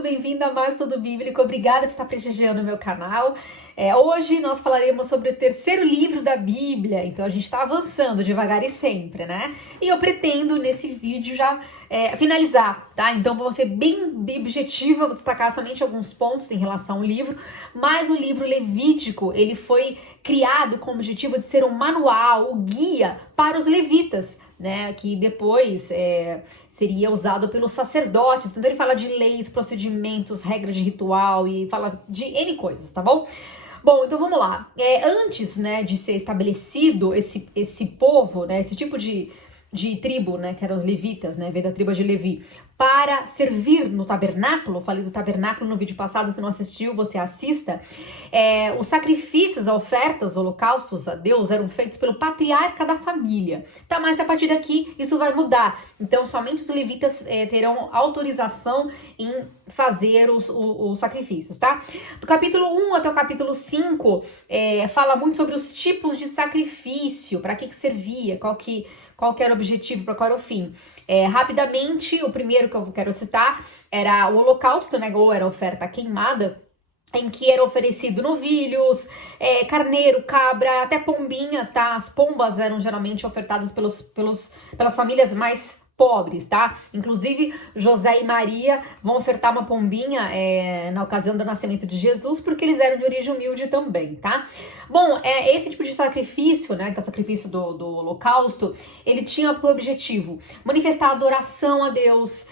bem-vindo, bem-vinda a mais Tudo Bíblico. Obrigada por estar prestigiando o meu canal. Hoje nós falaremos sobre o terceiro livro da Bíblia, então a gente está avançando devagar e sempre, né? E eu pretendo nesse vídeo já finalizar, tá? Então vou ser bem objetiva, vou destacar somente alguns pontos em relação ao livro, mas o livro Levítico, ele foi criado com o objetivo de ser um manual, um guia para os levitas, né, que depois seria usado pelos sacerdotes. Então ele fala de leis, procedimentos, regras de ritual e fala de N coisas, tá bom? Bom, então vamos lá. Antes, né, de ser estabelecido esse povo, né, esse tipo de tribo, né, que eram os levitas, né, veio da tribo de Levi, para servir no tabernáculo. Falei do tabernáculo no vídeo passado, se não assistiu, você assista. Os sacrifícios, as ofertas, holocaustos a Deus eram feitos pelo patriarca da família, tá? Mas a partir daqui isso vai mudar. Então somente os levitas terão autorização em fazer os sacrifícios, tá? Do capítulo 1 até o capítulo 5 fala muito sobre os tipos de sacrifício, para que servia, qual que era o objetivo, para qual era o fim. Rapidamente, o primeiro que eu quero citar era o holocausto, né, ou era a oferta queimada, em que era oferecido novilhos, carneiro, cabra, até pombinhas, tá? As pombas eram geralmente ofertadas pelas famílias mais pobres, tá? Inclusive, José e Maria vão ofertar uma pombinha na ocasião do nascimento de Jesus, porque eles eram de origem humilde também, tá? Bom, esse tipo de sacrifício, né, que é o sacrifício do holocausto, ele tinha por objetivo manifestar adoração a Deus,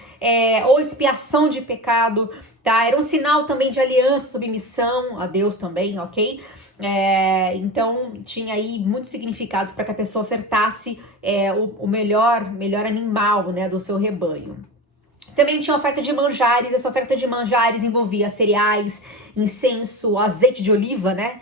ou expiação de pecado, tá? Era um sinal também de aliança, submissão a Deus também, ok? Então tinha aí muitos significados para que a pessoa ofertasse o melhor animal, né, do seu rebanho. Também tinha oferta de manjares. Essa oferta de manjares envolvia cereais, incenso, azeite de oliva, né?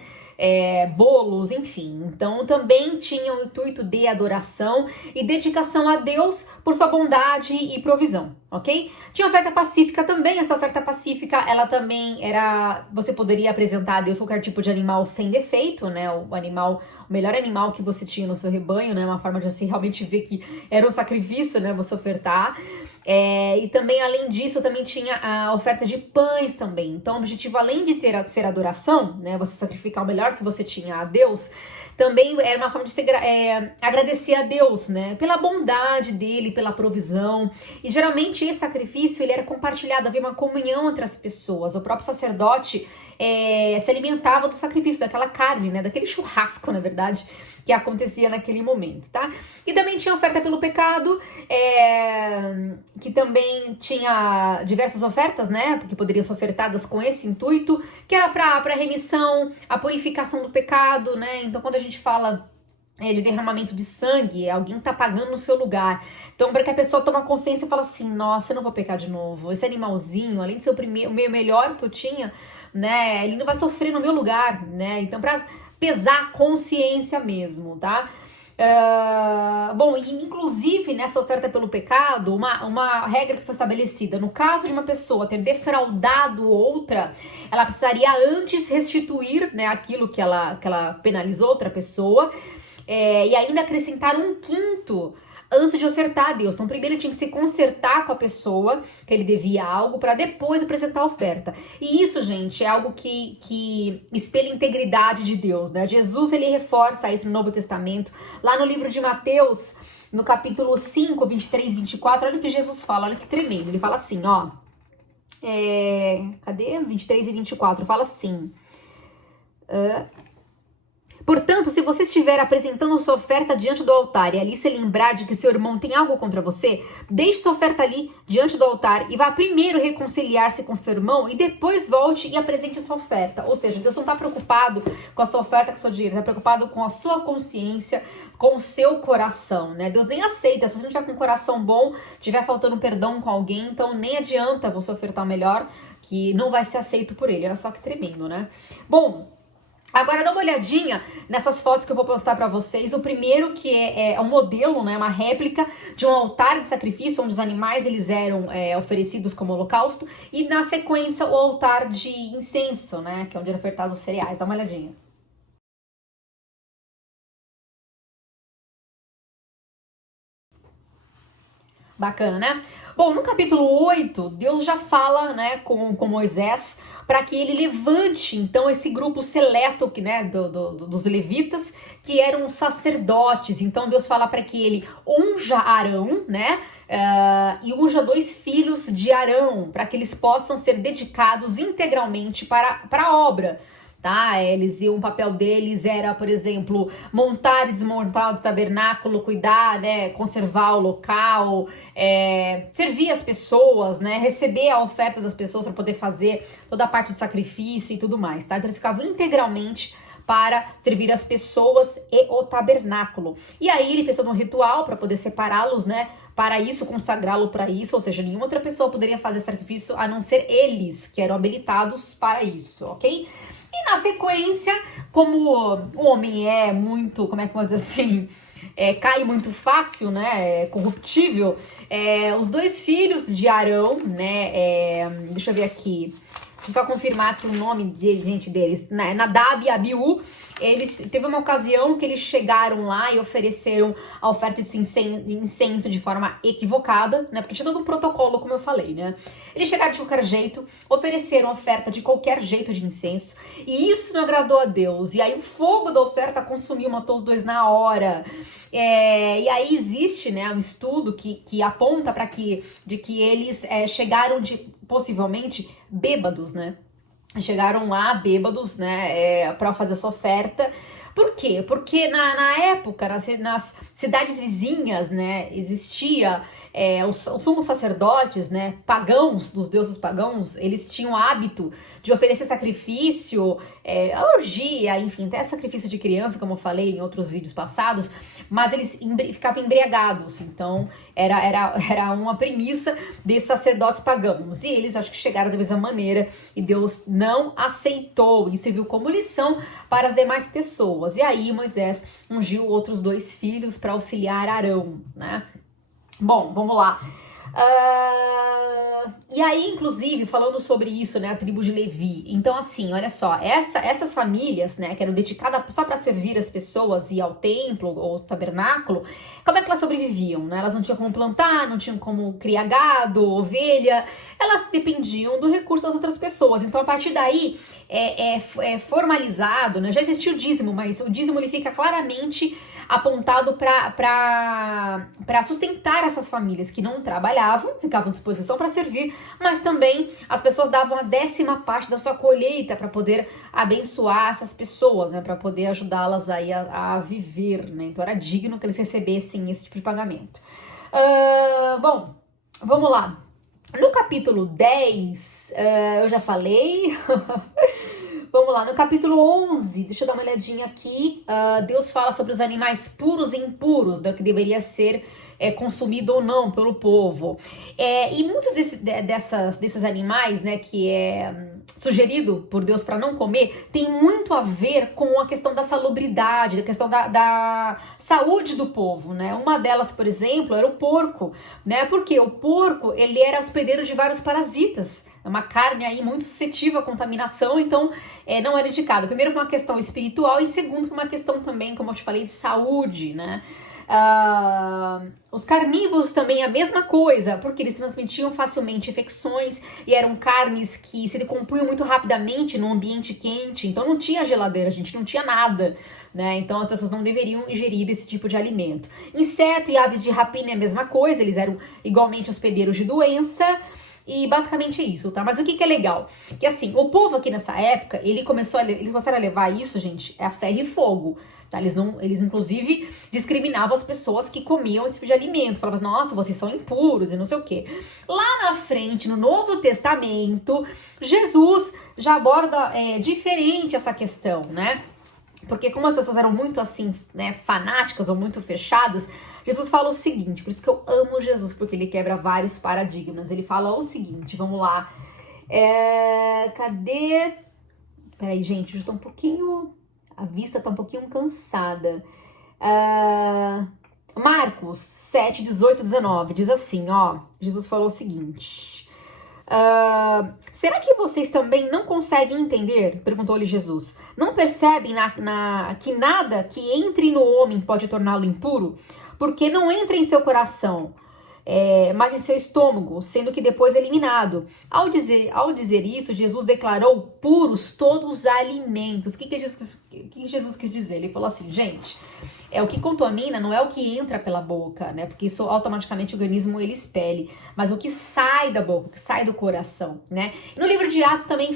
Bolos, enfim. Então também tinha o intuito de adoração e dedicação a Deus por sua bondade e provisão, ok? Tinha oferta pacífica também. Essa oferta pacífica, ela também era... Você poderia apresentar a Deus qualquer tipo de animal sem defeito, né? O melhor animal que você tinha no seu rebanho, né? Uma forma de você realmente ver que era um sacrifício, né? Você ofertar. E também, além disso, também tinha a oferta de pães também. Então, o objetivo, além de ser adoração, né, você sacrificar o melhor que você tinha a Deus, também era uma forma de agradecer a Deus, né, pela bondade dele, pela provisão. E geralmente esse sacrifício ele era compartilhado, havia uma comunhão entre as pessoas. O próprio sacerdote se alimentava do sacrifício, daquela carne, né, daquele churrasco, na verdade, que acontecia naquele momento, tá? E também tinha oferta pelo pecado, que também tinha diversas ofertas, né, que poderiam ser ofertadas com esse intuito, que era para remissão, a purificação do pecado, né? Então, quando a gente fala de derramamento de sangue, alguém tá pagando no seu lugar. Então, para que a pessoa tome consciência e fala assim, nossa, eu não vou pecar de novo. Esse animalzinho, além de ser o meu melhor que eu tinha, né, ele não vai sofrer no meu lugar, né? Então, para pesar a consciência mesmo, tá? Bom, e inclusive nessa oferta pelo pecado, uma regra que foi estabelecida: no caso de uma pessoa ter defraudado outra, ela precisaria antes restituir, né, aquilo que ela penalizou outra pessoa, e ainda acrescentar 1/5 antes de ofertar a Deus. Então primeiro ele tinha que se consertar com a pessoa que ele devia algo para depois apresentar a oferta. E isso, gente, é algo que espelha a integridade de Deus, né? Jesus, ele reforça isso no Novo Testamento. Lá no livro de Mateus, no capítulo 5, 23, 24, olha o que Jesus fala, olha que tremendo. Ele fala assim, ó, cadê? 23 e 24, fala assim... Portanto, se você estiver apresentando sua oferta diante do altar e ali se lembrar de que seu irmão tem algo contra você, deixe sua oferta ali diante do altar e vá primeiro reconciliar-se com seu irmão e depois volte e apresente a sua oferta. Ou seja, Deus não está preocupado com a sua oferta, com o seu dinheiro, está preocupado com a sua consciência, com o seu coração, né? Deus nem aceita. Se você não tiver com um coração bom, tiver faltando perdão com alguém, então nem adianta você ofertar o melhor, que não vai ser aceito por ele. Olha só que tremendo, né? Bom, agora dá uma olhadinha nessas fotos que eu vou postar pra vocês. O primeiro que é um modelo, né, uma réplica de um altar de sacrifício, onde os animais eles eram oferecidos como holocausto. E na sequência o altar de incenso, né, que é onde eram ofertados os cereais. Dá uma olhadinha. Bacana, né? Bom, no capítulo 8, Deus já fala, né, com Moisés para que ele levante, então, esse grupo seleto, né, dos levitas, que eram sacerdotes. Então, Deus fala para que ele unja Arão, né, e unja 2 filhos de Arão, para que eles possam ser dedicados integralmente para a obra. Tá? O papel deles era, por exemplo, montar e desmontar o tabernáculo, cuidar, né, conservar o local, servir as pessoas, né, receber a oferta das pessoas para poder fazer toda a parte do sacrifício e tudo mais, tá? Então eles ficavam integralmente para servir as pessoas e o tabernáculo. E aí ele fez todo um ritual para poder separá-los, né, para isso, consagrá-lo para isso, ou seja, nenhuma outra pessoa poderia fazer sacrifício a não ser eles, que eram habilitados para isso, ok? E na sequência, como o homem é muito, como é que eu vou dizer assim, cai muito fácil, né, é corruptível, os 2 filhos de Arão, né, deixa eu ver aqui, deixa eu só confirmar aqui o nome deles, Nadab e Abiú. Teve uma ocasião que eles chegaram lá e ofereceram a oferta de incenso de forma equivocada, né? Porque tinha todo um protocolo, como eu falei, né? Eles chegaram de qualquer jeito, ofereceram oferta de qualquer jeito de incenso, e isso não agradou a Deus. E aí o fogo da oferta consumiu, matou os 2 na hora. E aí existe, né, um estudo que aponta para que eles chegaram possivelmente bêbados, né? Chegaram lá bêbados, né, para fazer essa oferta. Por quê? Porque na época, nas cidades vizinhas, né, existia os sumos sacerdotes, né, pagãos, dos deuses pagãos, eles tinham o hábito de oferecer sacrifício, orgia, enfim, até sacrifício de criança, como eu falei em outros vídeos passados, mas eles ficavam embriagados. Então era uma premissa desses sacerdotes pagãos, e eles acho que chegaram da mesma maneira, e Deus não aceitou, e serviu como lição para as demais pessoas. E aí Moisés ungiu outros 2 filhos para auxiliar Arão, né? Bom, vamos lá. E aí, inclusive, falando sobre isso, né, a tribo de Levi. Então, assim, olha só, essas famílias, né, que eram dedicadas só para servir as pessoas e ao templo ou ao tabernáculo, como é que elas sobreviviam, né? Elas não tinham como plantar, não tinham como criar gado, ovelha, elas dependiam do recurso das outras pessoas. Então, a partir daí, é formalizado, né? Já existia o dízimo, mas o dízimo ele fica claramente apontado para sustentar essas famílias que não trabalhavam, ficavam à disposição para servir, mas também as pessoas davam a 10ª parte da sua colheita para poder abençoar essas pessoas, né, para poder ajudá-las aí a viver, né? Então era digno que eles recebessem esse tipo de pagamento. Bom, vamos lá. No capítulo 10, eu já falei. Vamos lá, no capítulo 11, deixa eu dar uma olhadinha aqui. Deus fala sobre os animais puros e impuros, né, que deveria ser consumido ou não pelo povo. E muito desses animais, né, que é sugerido por Deus para não comer, tem muito a ver com a questão da salubridade, da questão da saúde do povo, né? Uma delas, por exemplo, era o porco, né? Porque o porco, ele era hospedeiro de vários parasitas. É uma carne aí muito suscetível à contaminação, então não era indicado. Primeiro por uma questão espiritual e segundo por uma questão também, como eu te falei, de saúde, né? Os carnívoros também a mesma coisa, porque eles transmitiam facilmente infecções e eram carnes que se decompunham muito rapidamente num ambiente quente, então não tinha geladeira, a gente não tinha nada, né? Então as pessoas não deveriam ingerir esse tipo de alimento. Inseto e aves de rapina é a mesma coisa, eles eram igualmente hospedeiros de doença. E basicamente é isso, tá? Mas o que é legal? Que assim, o povo aqui nessa época, eles começaram a levar isso, gente, a ferro e fogo, tá? Eles inclusive discriminavam as pessoas que comiam esse tipo de alimento. Falavam, nossa, vocês são impuros e não sei o quê. Lá na frente, no Novo Testamento, Jesus já aborda diferente essa questão, né? Porque como as pessoas eram muito assim, né, fanáticas ou muito fechadas, Jesus fala o seguinte, por isso que eu amo Jesus, porque ele quebra vários paradigmas. Ele fala o seguinte, vamos lá. Cadê? Peraí, gente, eu já tô um pouquinho... A vista tá um pouquinho cansada. Marcos 7, 18, 19, diz assim, ó. Jesus falou o seguinte... será que vocês também não conseguem entender? Perguntou-lhe Jesus. Não percebem que nada que entre no homem pode torná-lo impuro? Porque não entra em seu coração, mas em seu estômago, sendo que depois eliminado. Ao dizer isso, Jesus declarou puros todos os alimentos. O que Jesus quis dizer? Ele falou assim, gente, o que contamina não é o que entra pela boca, né? Porque isso automaticamente o organismo ele expele, mas o que sai da boca, o que sai do coração, né? E no livro de Atos também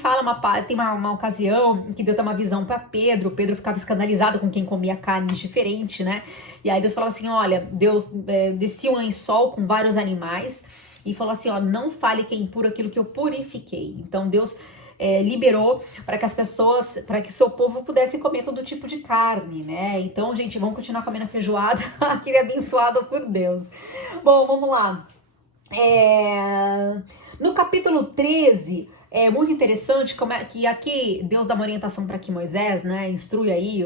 tem uma ocasião em que Deus dá uma visão para Pedro. Pedro ficava escandalizado com quem comia carne diferente, né? E aí Deus falava assim, olha, Deus descia um lençol com vários animais e falou assim, ó, não fale que é impuro aquilo que eu purifiquei. Então Deus liberou para que as pessoas, para que o seu povo pudesse comer todo tipo de carne, né? Então, gente, vamos continuar comendo a feijoada, aquele abençoado por Deus. Bom, vamos lá. No capítulo 13, é muito interessante que aqui Deus dá uma orientação para que Moisés, né, instrui aí,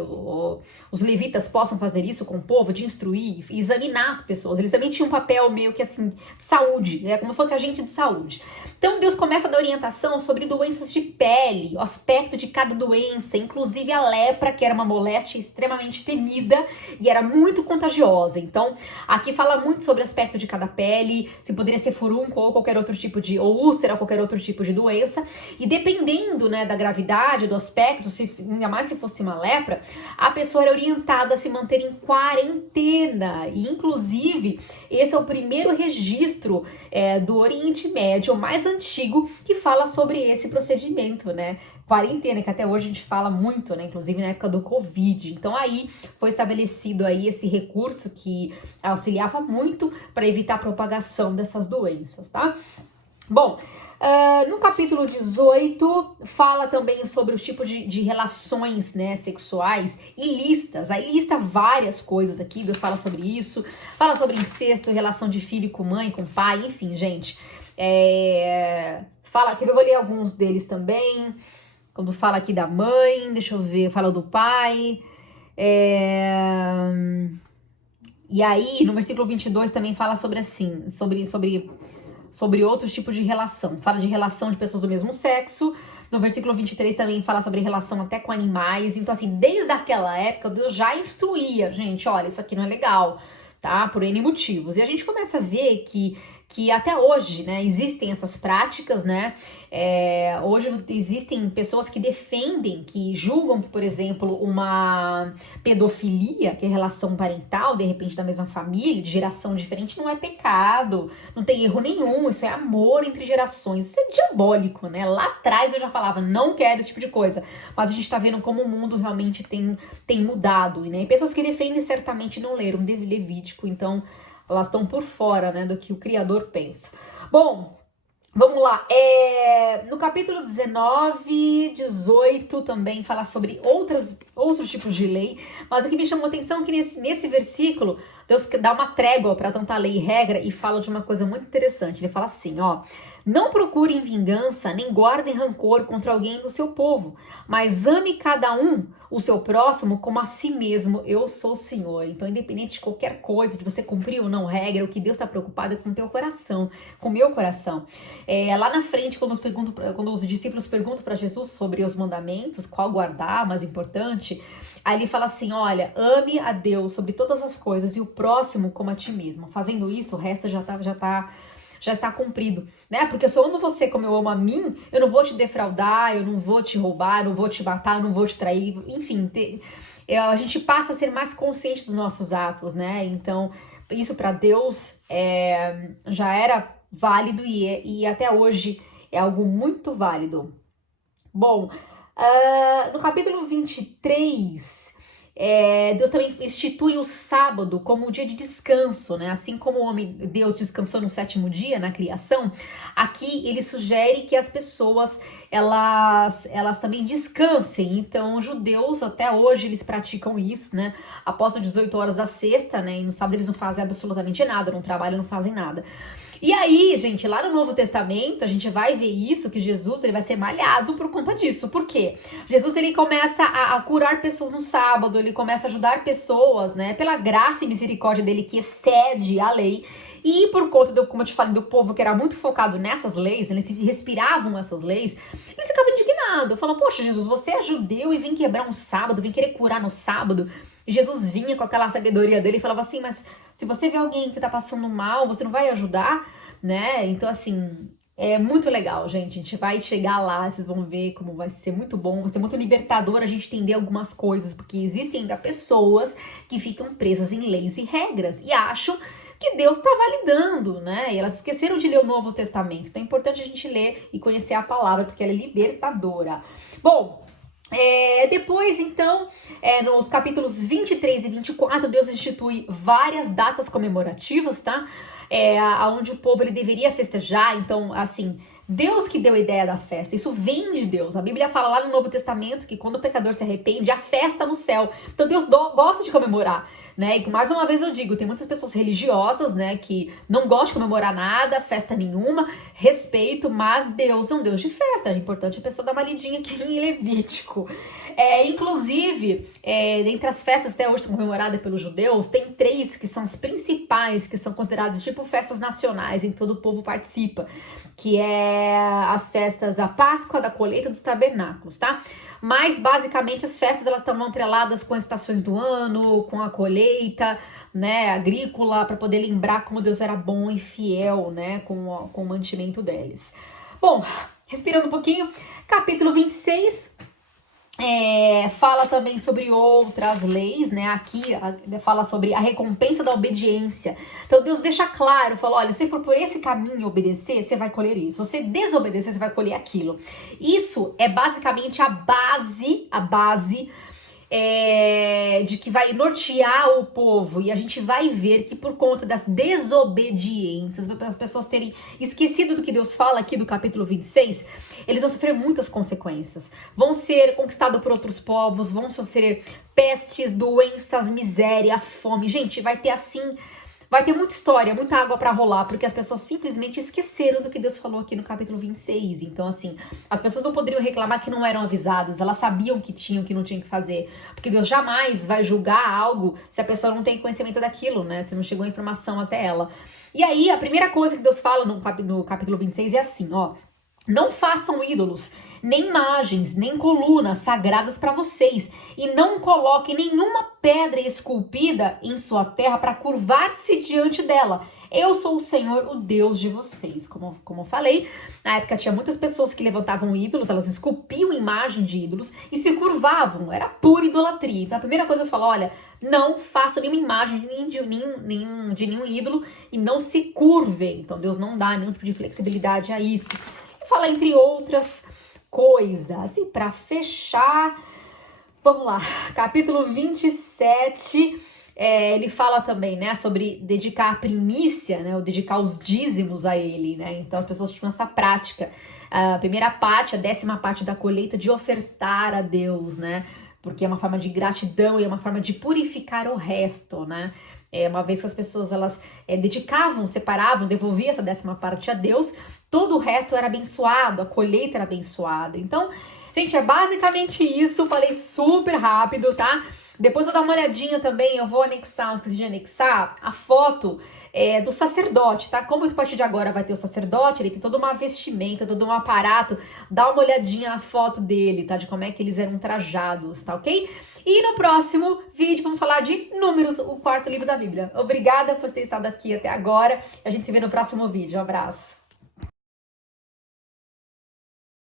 os levitas possam fazer isso com o povo, de instruir e examinar as pessoas. Eles também tinham um papel meio que assim, de saúde, né, como se fosse agente de saúde. Então Deus começa a dar orientação sobre doenças de pele, o aspecto de cada doença, inclusive a lepra, que era uma moléstia extremamente temida e era muito contagiosa. Então aqui fala muito sobre o aspecto de cada pele, se poderia ser furúnculo ou qualquer outro tipo de, ou úlcera, ou qualquer outro tipo de doença. E dependendo, né, da gravidade, do aspecto, ainda mais se fosse uma lepra, a pessoa era orientada a se manter em quarentena. E inclusive, esse é o primeiro registro do Oriente Médio, o mais antigo, que fala sobre esse procedimento, né? Quarentena, que até hoje a gente fala muito, né? Inclusive na época do Covid. Então aí foi estabelecido aí esse recurso que auxiliava muito para evitar a propagação dessas doenças, tá? Bom, no capítulo 18, fala também sobre os tipos de relações, né, sexuais ilícitas. Aí lista várias coisas aqui, Deus fala sobre isso, fala sobre incesto, relação de filho com mãe, com pai, enfim, gente. Eu vou ler alguns deles também. Quando fala aqui da mãe, deixa eu ver, fala do pai. E aí, no versículo 22 também fala sobre assim, sobre outros tipos de relação. Fala de relação de pessoas do mesmo sexo. No versículo 23 também fala sobre relação até com animais. Então, assim, desde aquela época, Deus já instruía. Gente, olha, isso aqui não é legal, tá? Por N motivos. E a gente começa a ver que até hoje, né, existem essas práticas, né? Hoje existem pessoas que defendem, que julgam que, por exemplo, uma pedofilia, que é relação parental, de repente da mesma família, de geração diferente, não é pecado, não tem erro nenhum, isso é amor entre gerações, isso é diabólico, né? Lá atrás eu já falava, não quero esse tipo de coisa, mas a gente tá vendo como o mundo realmente tem mudado, né? E pessoas que defendem certamente não leram Levítico, então elas estão por fora, né, do que o Criador pensa. Bom, vamos lá. No capítulo 19, 18 também fala sobre outros tipos de lei, mas o que me chamou a atenção é que nesse versículo Deus dá uma trégua para tanta lei e regra e fala de uma coisa muito interessante. Ele fala assim, ó: não procurem vingança, nem guardem rancor contra alguém do seu povo, mas ame cada um o seu próximo como a si mesmo. Eu sou o Senhor. Então, independente de qualquer coisa, de você cumprir ou não regra, o que Deus está preocupado é com o teu coração, com o meu coração. Lá na frente, quando os discípulos perguntam para Jesus sobre os mandamentos, qual guardar, mais importante, aí ele fala assim, olha, ame a Deus sobre todas as coisas e o próximo como a ti mesmo. Fazendo isso, o resto já está cumprido, né? Porque se eu amo você como eu amo a mim, eu não vou te defraudar, eu não vou te roubar, eu não vou te matar, eu não vou te trair, enfim, a gente passa a ser mais consciente dos nossos atos, né? Então, isso para Deus já era válido e até hoje é algo muito válido. Bom, no capítulo 23... Deus também institui o sábado como um dia de descanso, né? Assim como Deus descansou no sétimo dia, na criação, aqui ele sugere que as pessoas, elas também descansem. Então, os judeus, até hoje, eles praticam isso, né? Após as 18 horas da sexta, né? E no sábado eles não fazem absolutamente nada, não trabalham, não fazem nada. E aí, gente, lá no Novo Testamento, a gente vai ver isso, que Jesus ele vai ser malhado por conta disso. Por quê? Jesus ele começa a curar pessoas no sábado, ele começa a ajudar pessoas, né? Pela graça e misericórdia dele que excede a lei. E por conta, como eu te falei, do povo que era muito focado nessas leis, eles respiravam essas leis, eles ficavam indignados. Falam, poxa, Jesus, você é judeu e vem quebrar um sábado, vem querer curar no sábado. E Jesus vinha com aquela sabedoria dele e falava assim, mas se você vê alguém que tá passando mal, você não vai ajudar, né? Então, assim, é muito legal, gente. A gente vai chegar lá, vocês vão ver como vai ser muito bom, vai ser muito libertador a gente entender algumas coisas, porque existem ainda pessoas que ficam presas em leis e regras e acham que Deus está validando, né? E elas esqueceram de ler o Novo Testamento. Então é importante a gente ler e conhecer a palavra, porque ela é libertadora. Bom, depois, então, nos capítulos 23 e 24, Deus institui várias datas comemorativas, tá? Onde o povo ele deveria festejar. Então, assim, Deus que deu a ideia da festa, isso vem de Deus. A Bíblia fala lá no Novo Testamento que quando o pecador se arrepende, há festa no céu. Então Deus gosta de comemorar, né? E mais uma vez eu digo, tem muitas pessoas religiosas, né, que não gostam de comemorar nada, festa nenhuma, respeito, mas Deus é um Deus de festa. É importante a pessoa dar uma lidinha aqui em Levítico. Inclusive, entre as festas até hoje são comemoradas pelos judeus, tem 3 que são as principais, que são consideradas tipo festas nacionais, em que todo o povo participa, que é as festas da Páscoa, da colheita dos tabernáculos, tá? Mas, basicamente, as festas, elas estão atreladas com as estações do ano, com a colheita, né, agrícola, para poder lembrar como Deus era bom e fiel, né, com o mantimento deles. Bom, respirando um pouquinho, capítulo 26... fala também sobre outras leis, né? Aqui fala sobre a recompensa da obediência. Então Deus deixa claro, fala, olha, se for por esse caminho obedecer, você vai colher isso. Se você desobedecer, você vai colher aquilo. Isso é basicamente a base de que vai nortear o povo, e a gente vai ver que por conta das desobediências, as pessoas terem esquecido do que Deus fala aqui do capítulo 26, eles vão sofrer muitas consequências, vão ser conquistados por outros povos, vão sofrer pestes, doenças, miséria, fome. Gente, vai ter muita história, muita água pra rolar, porque as pessoas simplesmente esqueceram do que Deus falou aqui no capítulo 26. Então, assim, as pessoas não poderiam reclamar que não eram avisadas, elas sabiam que não tinham que fazer, porque Deus jamais vai julgar algo se a pessoa não tem conhecimento daquilo, né? Se não chegou a informação até ela. E aí, a primeira coisa que Deus fala no capítulo 26 é assim, ó: não façam ídolos, nem imagens, nem colunas sagradas para vocês, e não coloquem nenhuma pedra esculpida em sua terra para curvar-se diante dela. Eu sou o Senhor, o Deus de vocês. Como eu falei, na época tinha muitas pessoas que levantavam ídolos, elas esculpiam imagem de ídolos e se curvavam, era pura idolatria. Então a primeira coisa que Deus falou, olha, não façam nenhuma imagem de nenhum ídolo e não se curvem. Então Deus não dá nenhum tipo de flexibilidade a isso. Fala entre outras coisas. E para fechar, vamos lá, capítulo 27, ele fala também, né, sobre dedicar a primícia, né, ou dedicar os dízimos a ele, né, então as pessoas tinham essa prática, a primeira parte, a 10ª parte da colheita, de ofertar a Deus, né, porque é uma forma de gratidão e é uma forma de purificar o resto, né. Uma vez que as pessoas elas dedicavam, separavam, devolviam essa 10ª parte a Deus, todo o resto era abençoado, a colheita era abençoada. Então, gente, é basicamente isso. Falei super rápido, tá? Depois eu vou dar uma olhadinha também, eu vou anexar, esqueci de anexar, a foto do sacerdote, tá? Como a partir de agora vai ter o sacerdote, ele tem toda uma vestimenta, todo um aparato, dá uma olhadinha na foto dele, tá? De como é que eles eram trajados, tá ok? E no próximo vídeo vamos falar de Números, o 4º livro da Bíblia. Obrigada por ter estado aqui até agora. A gente se vê no próximo vídeo. Um abraço.